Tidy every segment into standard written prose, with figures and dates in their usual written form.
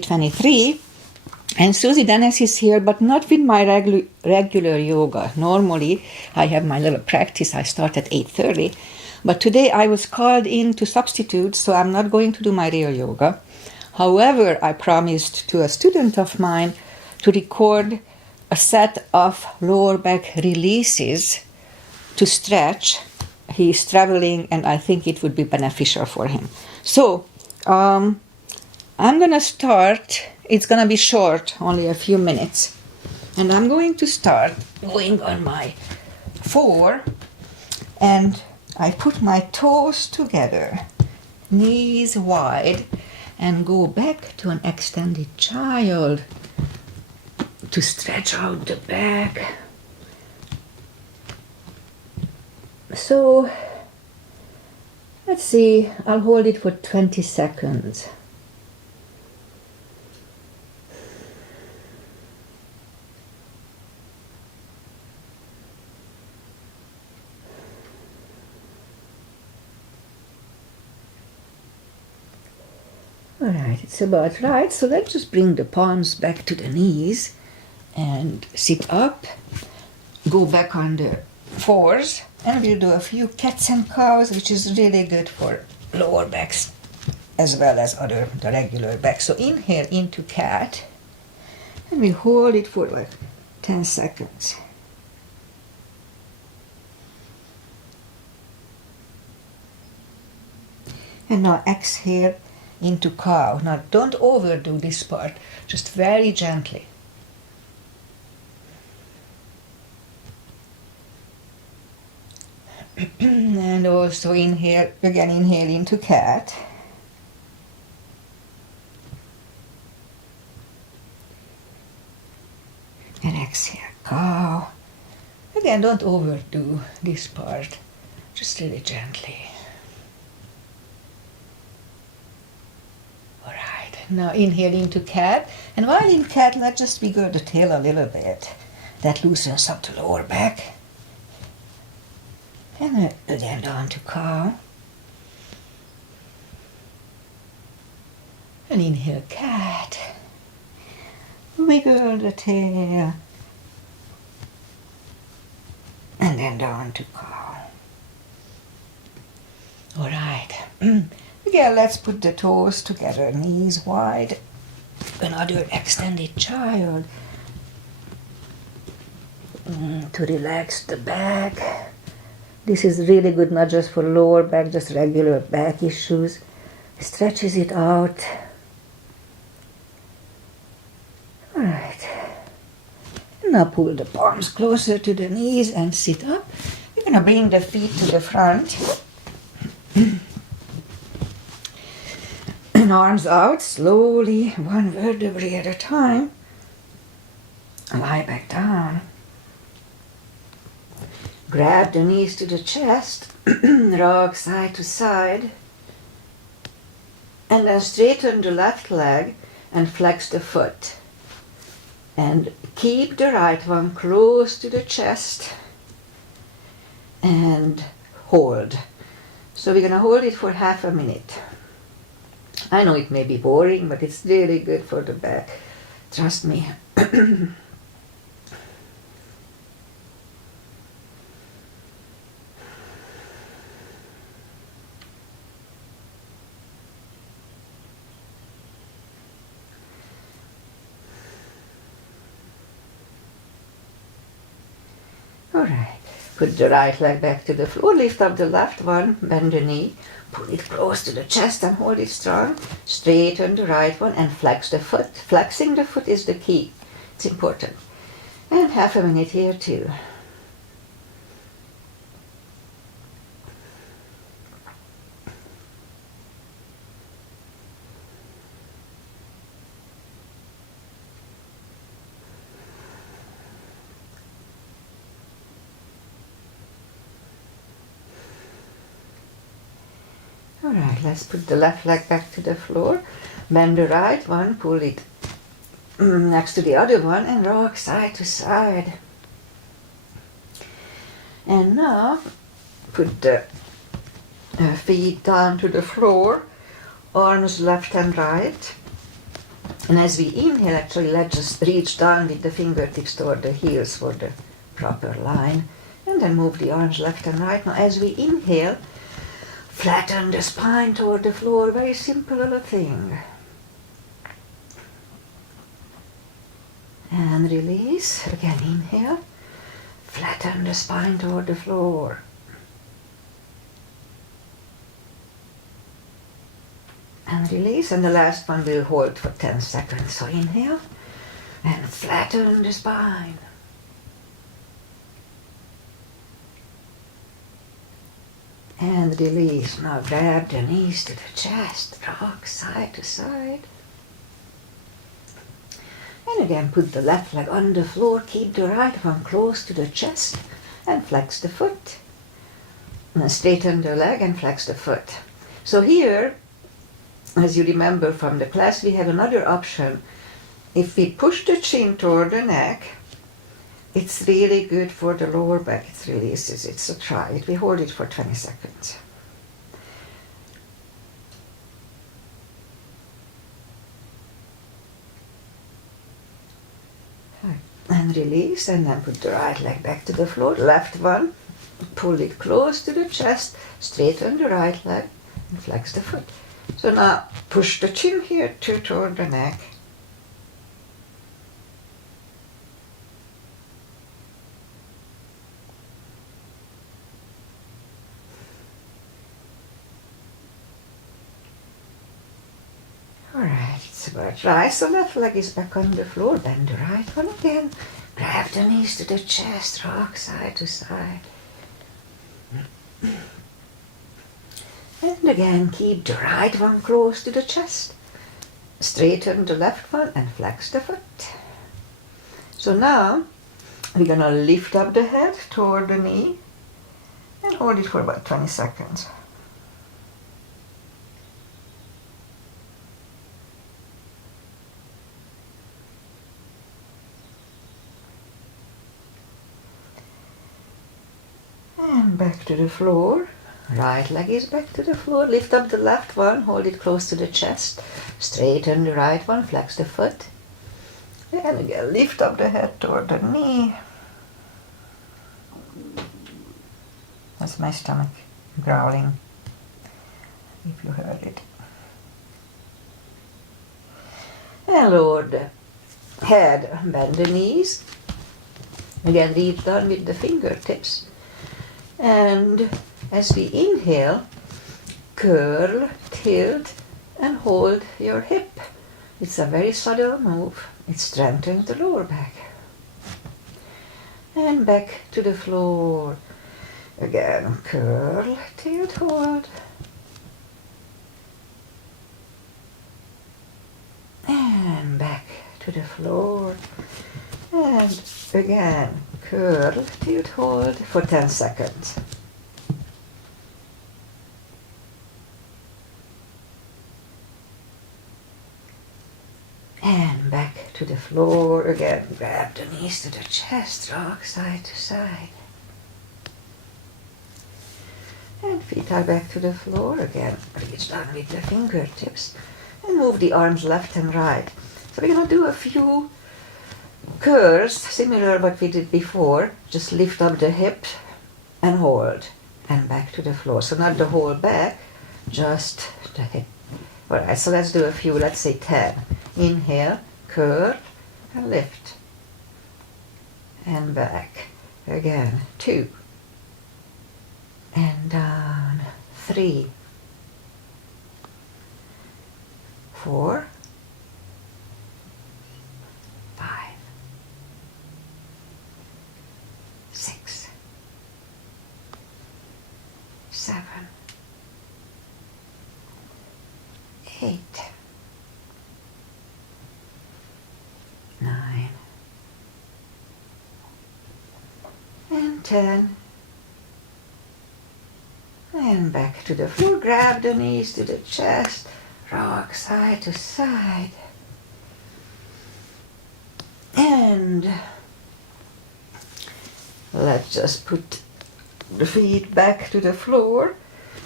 23, and Susie Denes is here, but not with my regular yoga. Normally, I have my little practice. I start at 8:30, but today I was called in to substitute, so I'm not going to do my real yoga. However, I promised to a student of mine to record a set of lower back releases to stretch. He's traveling, and I think it would be beneficial for him. So, I'm going to start. It's going to be short, only a few minutes. And I'm going to start going on my 4, and I put my toes together, knees wide, and go back to an extended child to stretch out the back. So, let's see, I'll hold it for 20 seconds. All right, it's about right. So let's just bring the palms back to the knees and sit up. Go back on the 4s, and we'll do a few cats and cows, which is really good for lower backs as well as the regular back. So inhale into cat, and we hold it for like 10 seconds. And now exhale into cow. Now don't overdo this part, just very gently. And also inhale into cat. And exhale, cow. Again, don't overdo this part, just really gently. All right, now inhale into cat. And while in cat, let's just wiggle the tail a little bit. That loosens up the lower back. And again down to cow. And inhale cat. Wiggle the tail. And then down to cow. All right. Again, let's put the toes together, knees wide. Another extended child. To relax the back. This is really good, not just for lower back, just regular back issues. Stretches it out. All right. Now pull the palms closer to the knees and sit up. You're going to bring the feet to the front. And arms out slowly, one vertebrae at a time. Lie back down. Grab the knees to the chest, rock side to side, and then straighten the left leg and flex the foot. And keep the right one close to the chest and hold. So we're going to hold it for half a minute. I know it may be boring, but it's really good for the back. Trust me. All right, put the right leg back to the floor, lift up the left one, bend the knee, pull it close to the chest and hold it strong. Straighten the right one and flex the foot. Flexing the foot is the key. It's important. And half a minute here too. All right, let's put the left leg back to the floor. Bend the right one, pull it next to the other one and rock side to side. And now put the feet down to the floor, arms left and right. And as we inhale, actually, let's just reach down with the fingertips toward the heels for the proper line. And then move the arms left and right. Now as we inhale, flatten the spine toward the floor. Very simple little thing. And release. Again, inhale. Flatten the spine toward the floor. And release. And the last one we'll hold for 10 seconds. So inhale and flatten the spine. And release. Now grab the knees to the chest, rock side to side. And again put the left leg on the floor, keep the right one close to the chest and flex the foot. And straighten the leg and flex the foot. So here, as you remember from the class, we have another option. If we push the chin toward the neck, it's really good for the lower back. It releases it. So try it. We hold it for 20 seconds. And release, and then put the right leg back to the floor. Left one, pull it close to the chest, straighten the right leg, and flex the foot. So now push the chin here toward the neck. Alright, it's about right. So left leg is back on the floor. Bend the right one again. Grab the knees to the chest, rock side to side. And again, keep the right one close to the chest. Straighten the left one and flex the foot. So now, we're gonna lift up the head toward the knee and hold it for about 20 seconds. And back to the floor. Right leg is back to the floor. Lift up the left one, hold it close to the chest. Straighten the right one, flex the foot. And again, lift up the head toward the knee. That's my stomach growling, if you heard it. And lower the head, bend the knees. Again, reach down with the fingertips. And as we inhale, curl, tilt, and hold your hip. It's a very subtle move. It strengthens the lower back. And back to the floor. Again, curl, tilt, hold. And back to the floor. And again, curl, tilt, hold for 10 seconds. And back to the floor again. Grab the knees to the chest, rock side to side. And feet are back to the floor again. Reach down with the fingertips. And move the arms left and right. So we're going to do a few curls, similar to what we did before. Just lift up the hip and hold. And back to the floor. So not the whole back, just the hip. Alright, so let's do a few, let's say 10. Inhale, curl, and lift. And back. Again, 2. And down, 3. 4. 5. 6. 7. 8. 9. And 10. And back to the floor. Grab the knees to the chest. Rock side to side. And let's just put the feet back to the floor.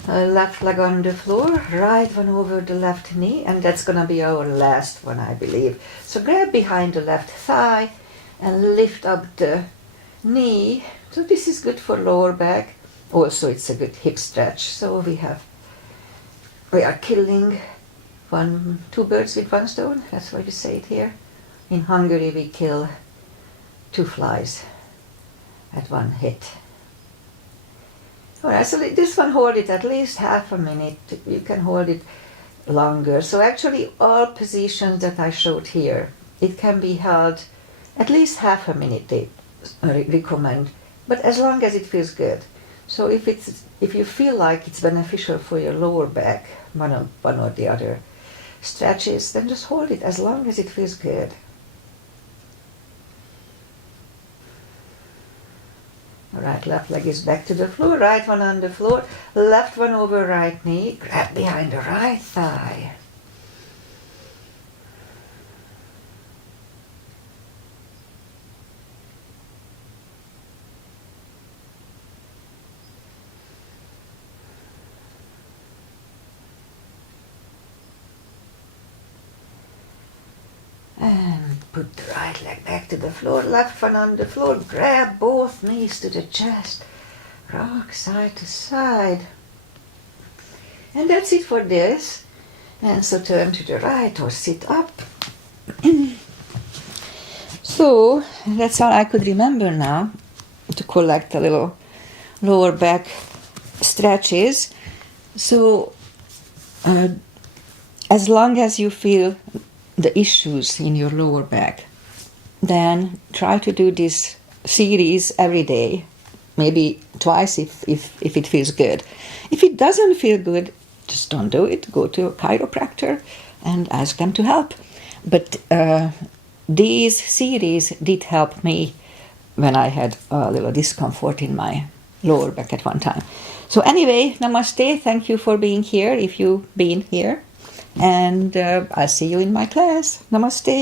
Left leg on the floor, right one over the left knee, and that's gonna be our last one, I believe. So grab behind the left thigh and lift up the knee. So this is good for lower back. Also, it's a good hip stretch. So we are killing two birds with one stone. That's why we say it here. In Hungary, we kill 2 flies at one hit. Alright, so this one, hold it at least half a minute. You can hold it longer. So actually all positions that I showed here, it can be held at least half a minute, they recommend, but as long as it feels good. So if you feel like it's beneficial for your lower back, one or the other stretches, then just hold it as long as it feels good. Alright, left leg is back to the floor, right one on the floor, left one over right knee, grab behind the right thigh. And put the right leg back to the floor, left one on the floor, grab both knees to the chest, rock side to side. And that's it for this. And so turn to the right or sit up. So that's all I could remember now to collect a little lower back stretches. So as long as you feel the issues in your lower back, then try to do this series every day, maybe twice if it feels good. If it doesn't feel good, just don't do it. Go to a chiropractor and ask them to help. But these series did help me when I had a little discomfort in my lower back at one time. So anyway, namaste. Thank you for being here if you've been here. And I'll see you in my class. Namaste.